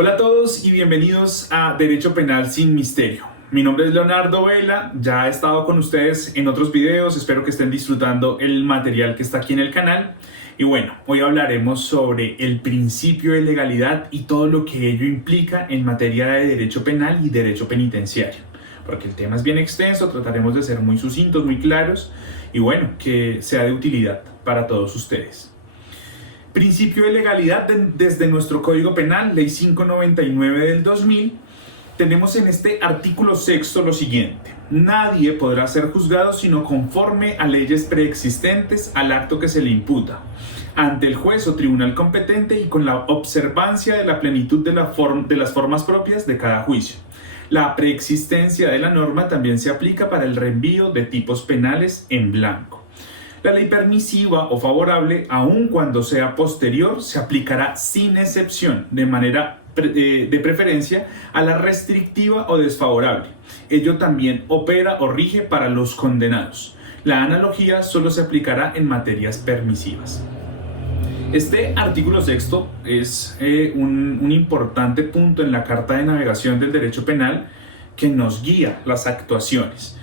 Hola a todos y bienvenidos a Derecho Penal sin Misterio. Mi nombre es Leonardo Vela, ya he estado con ustedes en otros videos, espero que estén disfrutando el material que está aquí en el canal. Y bueno, hoy hablaremos sobre el principio de legalidad y todo lo que ello implica en materia de derecho penal y derecho penitenciario. Porque el tema es bien extenso, trataremos de ser muy sucintos, muy claros y bueno, que sea de utilidad para todos ustedes. Principio de legalidad desde nuestro Código Penal, Ley 599 del 2000, tenemos en este artículo sexto lo siguiente: nadie podrá ser juzgado sino conforme a leyes preexistentes al acto que se le imputa, ante el juez o tribunal competente y con la observancia de la plenitud de las formas propias de cada juicio. La preexistencia de la norma también se aplica para el reenvío de tipos penales en blanco. La ley permisiva o favorable, aun cuando sea posterior, se aplicará sin excepción, de manera de preferencia a la restrictiva o desfavorable. Ello también opera o rige para los condenados. La analogía solo se aplicará en materias permisivas. Este artículo sexto es un importante punto en la carta de navegación del derecho penal que nos guía las actuaciones.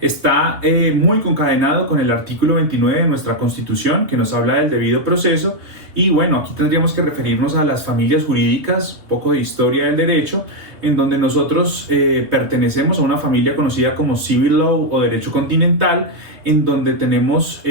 Está muy concadenado con el artículo 29 de nuestra Constitución, que nos habla del debido proceso. Y bueno, aquí tendríamos que referirnos a las familias jurídicas, un poco de historia del derecho, en donde nosotros pertenecemos a una familia conocida como Civil Law o Derecho Continental, en donde tenemos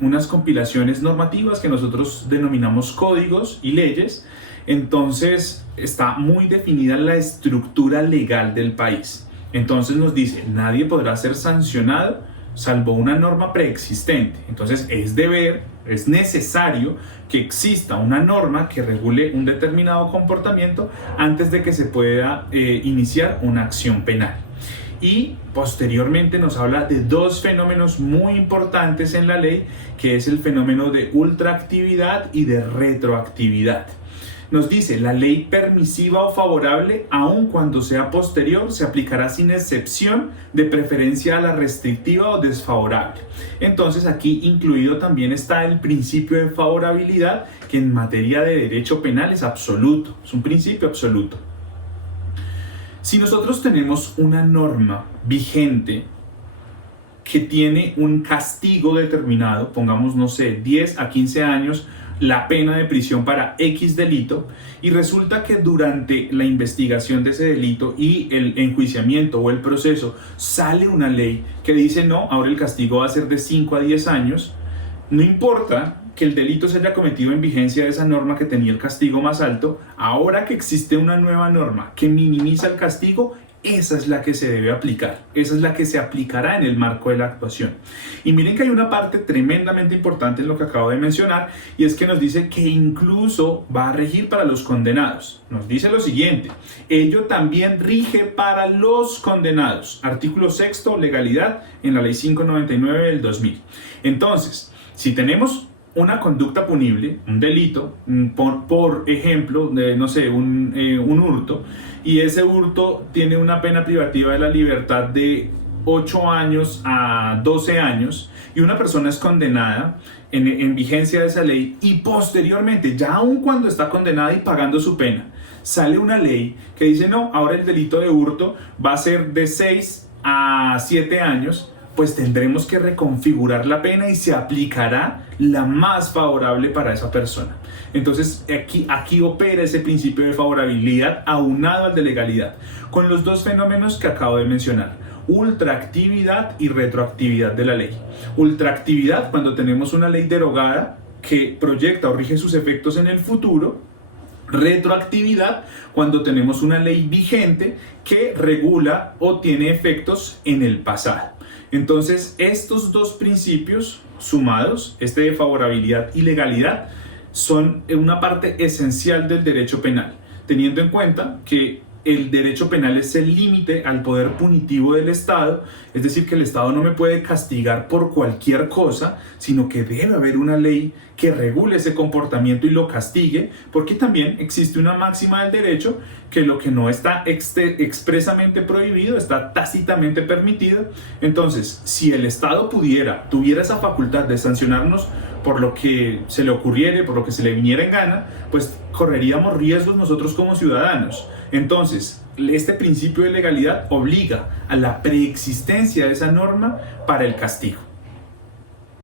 unas compilaciones normativas que nosotros denominamos códigos y leyes. Entonces está muy definida la estructura legal del país. Entonces nos dice, nadie podrá ser sancionado salvo una norma preexistente. Entonces es necesario que exista una norma que regule un determinado comportamiento antes de que se pueda iniciar una acción penal. Y posteriormente nos habla de dos fenómenos muy importantes en la ley, que es el fenómeno de ultraactividad y de retroactividad. Nos dice, la ley permisiva o favorable, aun cuando sea posterior, se aplicará sin excepción, de preferencia a la restrictiva o desfavorable. Entonces aquí incluido también está el principio de favorabilidad, que en materia de derecho penal es absoluto, es un principio absoluto. Si nosotros tenemos una norma vigente que tiene un castigo determinado, pongamos, no sé, 10 a 15 años, la pena de prisión para X delito, y resulta que durante la investigación de ese delito y el enjuiciamiento o el proceso sale una ley que dice no, ahora el castigo va a ser de 5 a 10 años, no importa que el delito se haya cometido en vigencia de esa norma que tenía el castigo más alto, ahora que existe una nueva norma que minimiza el castigo, esa es la que se debe aplicar, esa es la que se aplicará en el marco de la actuación. Y miren que hay una parte tremendamente importante en lo que acabo de mencionar, y es que nos dice que incluso va a regir para los condenados. Nos dice lo siguiente: ello también rige para los condenados. Artículo sexto, legalidad, en la ley 599 del 2000. Entonces, si tenemos una conducta punible, un delito, por ejemplo, no sé, un hurto, y ese hurto tiene una pena privativa de la libertad de 8 años a 12 años, y una persona es condenada en vigencia de esa ley, y posteriormente, ya aun cuando está condenada y pagando su pena, sale una ley que dice no, ahora el delito de hurto va a ser de 6 a 7 años, pues tendremos que reconfigurar la pena y se aplicará la más favorable para esa persona. Entonces aquí opera ese principio de favorabilidad aunado al de legalidad, con los dos fenómenos que acabo de mencionar: ultraactividad y retroactividad de la ley. Ultraactividad, cuando tenemos una ley derogada que proyecta o rige sus efectos en el futuro. Retroactividad, cuando tenemos una ley vigente que regula o tiene efectos en el pasado. Entonces, estos dos principios sumados, este de favorabilidad y legalidad, son una parte esencial del derecho penal, teniendo en cuenta que el derecho penal es el límite al poder punitivo del Estado, es decir, que el Estado no me puede castigar por cualquier cosa, sino que debe haber una ley que regule ese comportamiento y lo castigue, porque también existe una máxima del derecho que lo que no está expresamente prohibido está tácitamente permitido. Entonces, si el Estado tuviera esa facultad de sancionarnos por lo que se le ocurriere, por lo que se le viniera en gana, pues correríamos riesgos nosotros como ciudadanos. Entonces, este principio de legalidad obliga a la preexistencia de esa norma para el castigo.